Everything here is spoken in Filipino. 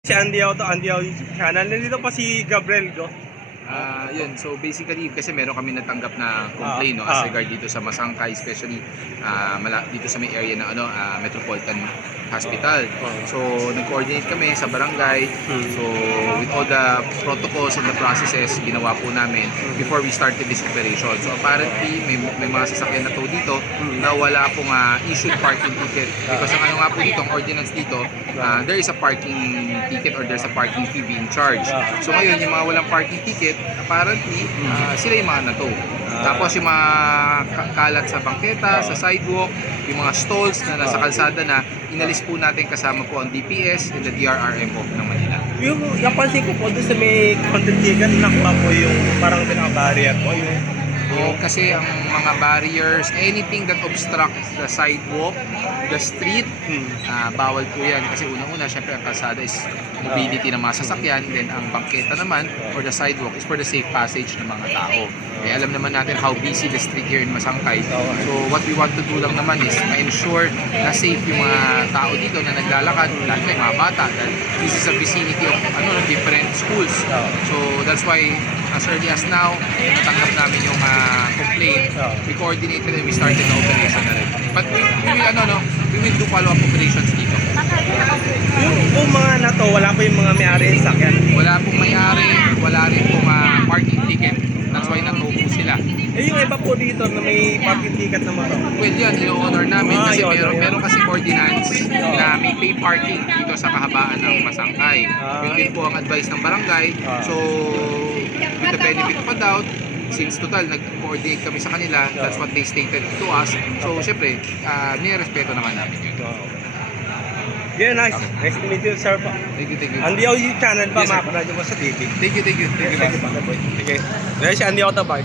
Si Andy Auto, Andy Auto YouTube channel. Nandito pa si Gabriel Go. Yun, so basically kasi meron kami natanggap na complaint no, as regard dito sa Masangkay, especially dito sa may area ng Metropolitan Hospital. So nag-coordinate kami sa barangay. So with all the protocols and the processes ginawa po namin before we started this operation. So apparently may mga sasakyan na to dito na wala pong issued parking ticket, because ang nga po dito, ang ordinance dito, there is a parking ticket or there's a parking fee being charged. So ngayon yung mga walang parking ticket, apparently sila yung mga nato. Tapos yung mga kalat sa bangketa, sa sidewalk, yung mga stalls na nasa kalsada na, inalis po natin kasama po ang DPS and the DRRMO ng Manila. Yung napansin ko po doon sa may kontintigan, nakuha po yung parang pinaka-barrier po. Kasi ang mga barriers, anything that obstructs the sidewalk, the street, bawal po yan. Kasi unang-una, syempre ang kalsada is mobility ng mga sasakyan, then ang bangketa naman or the sidewalk is for the safe passage ng mga tao. Eh, alam naman natin how busy the street here in Masangkay. So what we want to do lang naman is ma-ensure na safe yung mga tao dito na naglalakad, lalo na yung mga bata. Dahil this is a vicinity of different schools. So that's why as early as now, natanggap namin yung complaint. We coordinated and we started the operation na rin. But we will do follow-up operations dito. Yung mga na to, wala po yung mga may-ari ng sakyan. Wala pong may-ari, wala rin pong parking ticket. That's why natupo sila. Eh yung iba po dito na may parking ticket naman to. Well, yan, ino-honor namin kasi meron kasi ordinance na may pay parking dito sa kahabaan ng Masangkay. Yun din po ang advice ng barangay. So, with the benefit of a doubt, since total nag-coordinate kami sa kanila, that's what they stated to us. So, syempre, nirespeto naman namin yun. Yeah, nice. Nice to meet you, sir po. Thank you. Andy Auto YouTube channel pa, Yes, sir. makapanad nyo po sa TV. Thank you. Sige. Dahil si Andy Auto Bike.